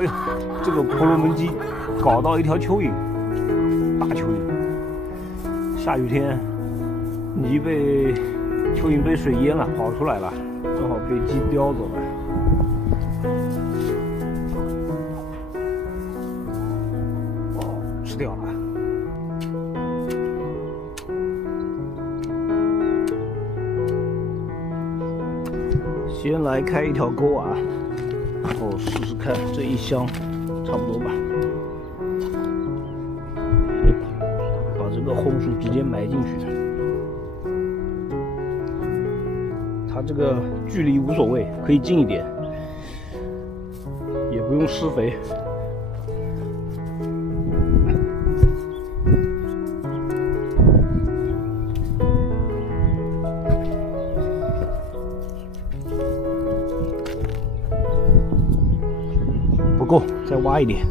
哎呦，这个婆罗门机搞到一条蚯蚓，大蚯蚓。下雨天，泥被蚯蚓被水淹了，跑出来了，正好被鸡叼走了。哦，吃掉了。先来开一条钩啊，然后试试看这一箱差不多吧。把这个红薯直接埋进去，它这个距离无所谓，可以近一点，也不用施肥。不够，再挖一点。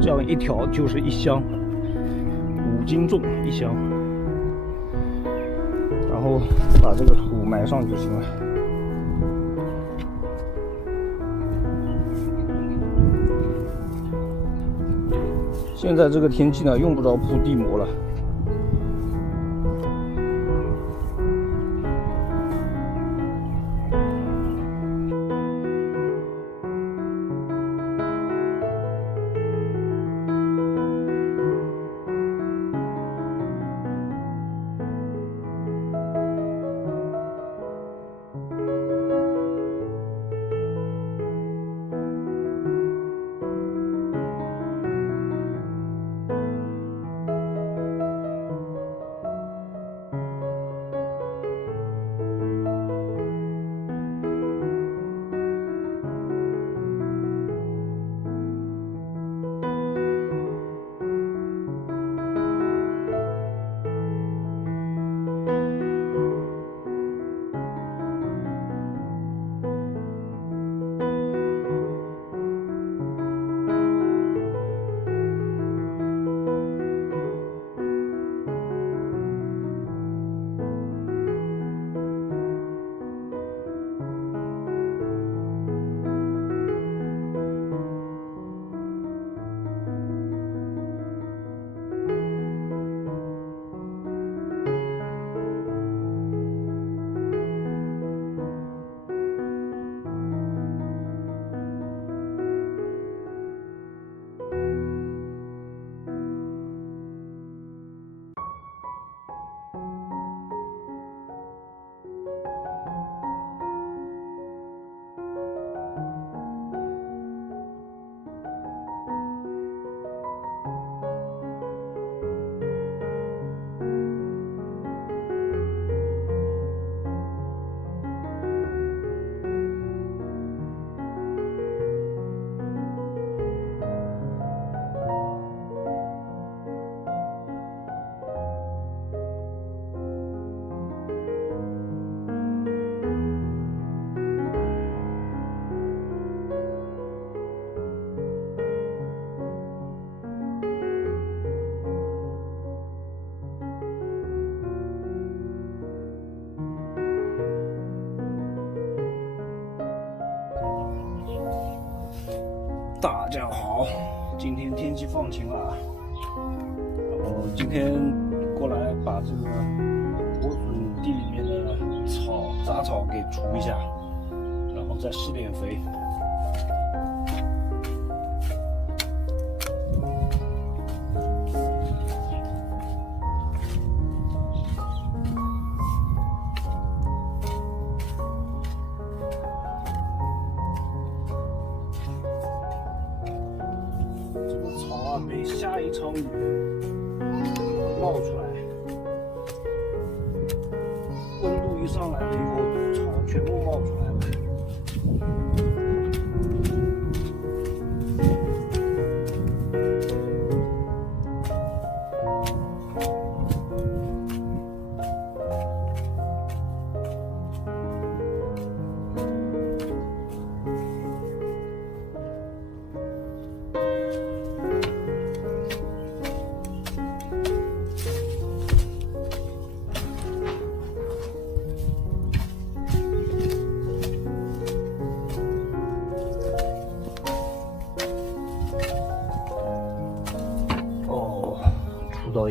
这样一条就是一箱，5斤重一箱。然后把这个土埋上就行了。现在这个天气呢，用不着铺地膜了。大家好，今天天气放晴了，然后今天过来把这个莴笋地里面的杂草给除一下，然后再施点肥。每下一场雨冒出来，温度一上来了以后，草全部冒出来了。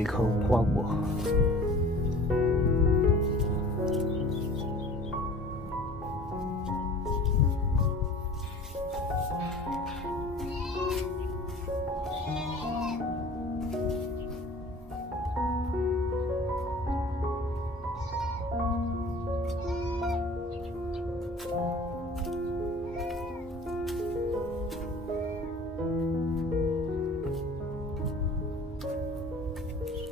颗无花果。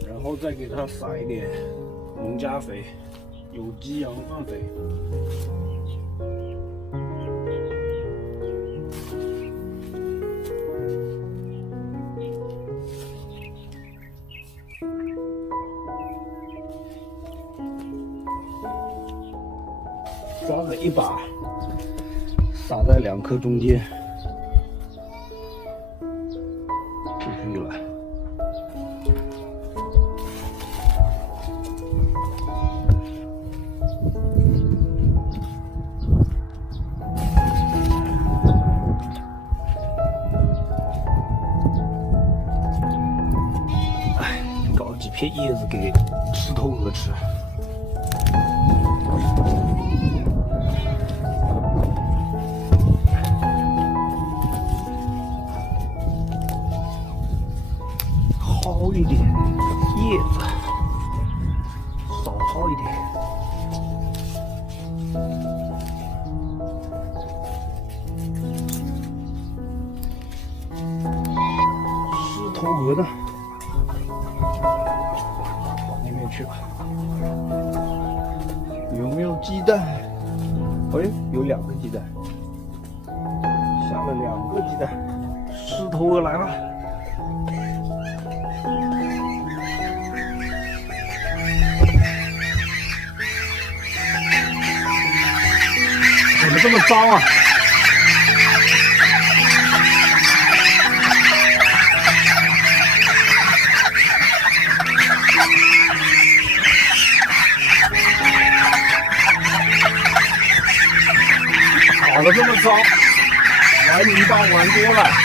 然后再给它撒一点农家肥，有机羊粪肥。抓着一把，撒在2颗中间，继续来。搞几片叶子给石头鹅吃。薅一点叶子，少薅一点。石头鹅呢？到那边去吧。有没有鸡蛋？哎，有2个鸡蛋，下了2个鸡蛋。石头鹅来了。怎么这么脏啊？搞得这么脏，玩泥巴玩多了。